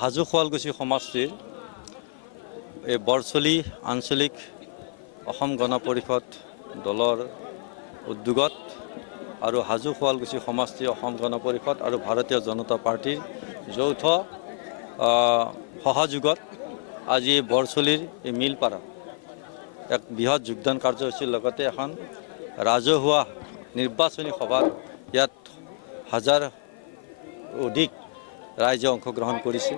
হাজো শুৱালকুছি সমষ্টিৰ এই বৰছলি আঞ্চলিক অসম গণ পৰিষদ দলৰ উদ্যোগত আৰু হাজো শুৱালকুছি সমষ্টি অসম গণ পৰিষদ আৰু ভাৰতীয় জনতা পাৰ্টিৰ যৌথ সহযোগত আজি বৰছলিৰ এই মিলপাৰা এক বৃহৎ যোগদান কাৰ্যসূচীৰ লগতে এখন ৰাজহুৱা নিৰ্বাচনী সভাত ইয়াত হাজাৰ অধিক ৰাইজে অংশগ্ৰহণ কৰিছে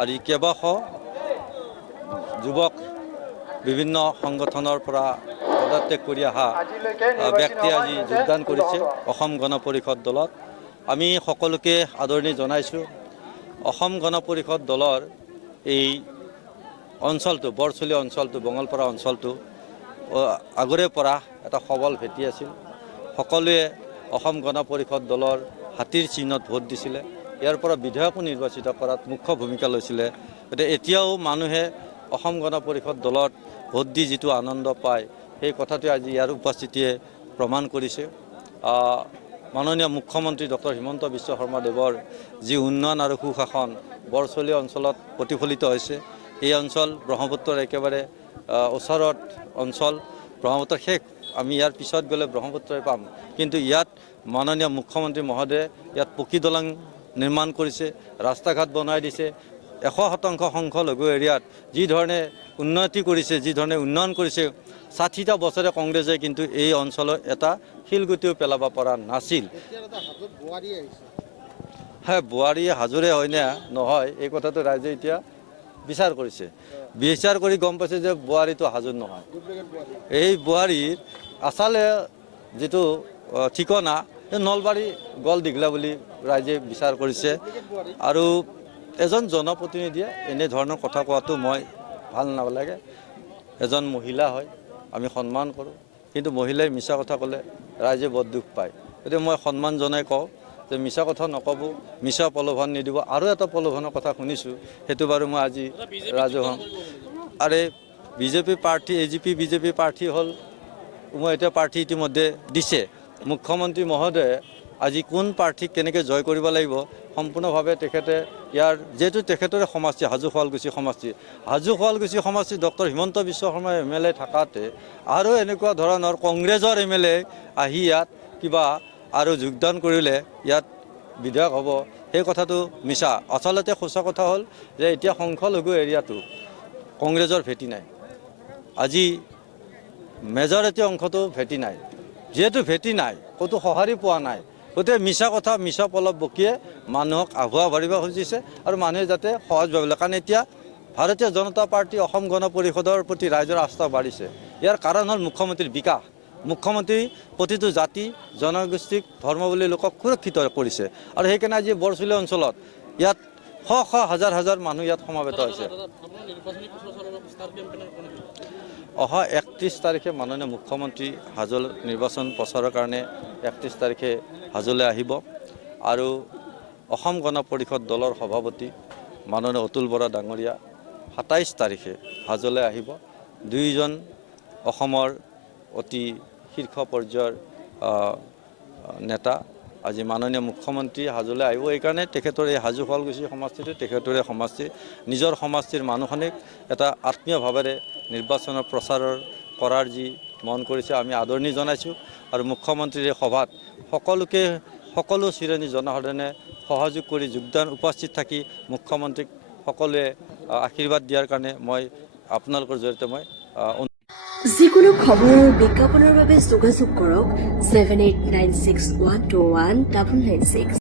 আৰু কেইবাশ যুৱক বিভিন্ন সংগঠনৰ পৰা পদত্যাগ কৰি অহা ব্যক্তিয়ে আজি যোগদান কৰিছে অসম গণ পৰিষদ দলত। আমি সকলোকে আদৰণি জনাইছোঁ। অসম গণ পৰিষদ দলৰ এই অঞ্চলটো বৰছলি অঞ্চলটো বঙলপাৰা অঞ্চলটো আগৰে পৰা এটা সবল ভেটি আছিল। সকলোৱে অসম গণ পৰিষদ দলৰ হাতীৰ চিহ্নত ভোট দিছিলে। ইয়াৰ পৰা বিধায়কো নিৰ্বাচিত কৰাত মুখ্য ভূমিকা লৈছিলে। গতিকে এতিয়াও মানুহে অসম গণ পৰিষদ দলত ভোট দি যিটো আনন্দ পায় সেই কথাটোৱে আজি ইয়াৰ উপস্থিতিয়ে প্ৰমাণ কৰিছে। মাননীয় মুখ্যমন্ত্ৰী ডক্টৰ হিমন্ত বিশ্ব শৰ্মাদেৱৰ যি উন্নয়ন আৰু সুশাসন বৰছলি অঞ্চলত প্ৰতিফলিত হৈছে। এই অঞ্চল ব্ৰহ্মপুত্ৰৰ একেবাৰে ওচৰত অঞ্চল, ব্ৰহ্মপুত্ৰৰ শেষ। আমি ইয়াৰ পিছত গ'লে ব্ৰহ্মপুত্ৰই পাম, কিন্তু ইয়াত মাননীয় মুখ্যমন্ত্ৰী মহোদয়ে ইয়াত পকী দলং নিৰ্মাণ কৰিছে, ৰাস্তা ঘাট বনাই দিছে। 100% সংখ্যালঘু এৰিয়াত যি ধৰণে উন্নতি কৰিছে, যি ধৰণে উন্নয়ন কৰিছে, 60টা বছৰে কংগ্ৰেছে কিন্তু এই অঞ্চলৰ এটা শিলগুটিও পেলাব পৰা নাছিল। হয়, বোৱাৰী হাজোৰে হয় নে নহয় এই কথাটো ৰাইজে এতিয়া বিচাৰ কৰিছে। বিচাৰ কৰি গম পাইছে যে বোৱাৰীটো হাজোৰ নহয়। এই বোৱাৰীৰ আচলতে যিটো ঠিকনা নলবাৰী গল দীঘলা বুলি ৰাইজে বিচাৰ কৰিছে। আৰু এজন জনপ্ৰতিনিধিয়ে এনেধৰণৰ কথা কোৱাটো মই ভাল নালাগে। এজন মহিলা হয়, আমি সন্মান কৰোঁ, কিন্তু মহিলাই মিছা কথা ক'লে ৰাইজে বৰ দুখ পায়। গতিকে মই সন্মান জনাই কওঁ যে মিছা কথা নক'ব, মিছা প্ৰলোভন নিদিব। আৰু এটা প্ৰলোভনৰ কথা শুনিছোঁ, সেইটো বাৰু মই আজি ৰাজহুৱা আৰে বিজেপি প্ৰাৰ্থী এজিপি বিজেপি প্ৰাৰ্থী হ'ল। মই এতিয়া প্ৰাৰ্থী ইতিমধ্যে দিছে। মুখ্যমন্ত্ৰী মহোদয়ে আজি কোন প্ৰাৰ্থীক কেনেকৈ জয় কৰিব লাগিব সম্পূৰ্ণভাৱে তেখেতে ইয়াৰ যিহেতু তেখেতৰে সমষ্টি হাজো শুৱালকুছি সমষ্টি, হাজো শুৱালকুছি সমষ্টি ডক্টৰ হিমন্ত বিশ্ব শৰ্মা MLA থাকাতে আৰু এনেকুৱা ধৰণৰ কংগ্ৰেছৰ MLA আহি ইয়াত কিবা আৰু যোগদান কৰিলে ইয়াত বিধায়ক হ'ব, সেই কথাটো মিছা। আচলতে সঁচা কথা হ'ল যে এতিয়া সংখ্যালঘু এৰিয়াটো কংগ্ৰেছৰ ভেটি নাই। আজি মেজৰিটি অংশটো ভেটি নাই। যিহেতু ভেটি নাই, ক'তো সঁহাৰি পোৱা নাই, গতিকে মিছা কথা মিছা পলৱ বকিয়ে মানুহক আভুৱা ভৰিব খুজিছে আৰু মানুহে যাতে সহজ ভাবিলে। কাৰণ এতিয়া ভাৰতীয় জনতা পাৰ্টি অসম গণ পৰিষদৰ প্ৰতি ৰাইজৰ আস্থা বাঢ়িছে। ইয়াৰ কাৰণ হ'ল মুখ্যমন্ত্ৰীৰ বিকাশ। মুখ্যমন্ত্ৰী প্ৰতিটো জাতি জনগোষ্ঠীক ধৰ্ম বুলি লোকক সুৰক্ষিত কৰিছে আৰু সেইকাৰণে আজি বৰছলি অঞ্চলত ইয়াত শ শ হাজাৰ হাজাৰ মানুহ ইয়াত সমাবেত হৈছে। অহা 31 তাৰিখে মাননীয় মুখ্যমন্ত্ৰী হাজোৰ নিৰ্বাচন প্ৰচাৰৰ কাৰণে 31 তাৰিখে হাজোলৈ আহিব আৰু অসম গণ পৰিষদ দলৰ সভাপতি মাননীয় অতুল বৰা ডাঙৰীয়া 27 তাৰিখে হাজোলৈ আহিব। দুইজন অসমৰ অতি শীৰ্ষ পৰ্যায়ৰ নেতা আজি মাননীয় মুখ্যমন্ত্ৰী হাজোলৈ আহিব। এইকাৰণে তেখেতৰ এই হাজো শুৱালকুছি সমষ্টিটো তেখেতৰে সমষ্টি। নিজৰ সমষ্টিৰ মানুহখিনিক এটা আত্মীয় ভাৱেৰে নিৰ্বাচনৰ প্ৰচাৰৰ কৰাৰ যি মন কৰিছে আমি আদৰণি জনাইছোঁ। আৰু মুখ্যমন্ত্ৰীৰ এই সভাত সকলো শ্ৰেণীৰ জনসাধাৰণে সহযোগ কৰি যোগদান উপস্থিত থাকি মুখ্যমন্ত্ৰীক সকলোৱে আশীৰ্বাদ দিয়াৰ কাৰণে মই আপোনালোকৰ জৰিয়তে মই যিকোনো খবৰ বিজ্ঞাপনৰ বাবে যোগাযোগ কৰক 7896121996।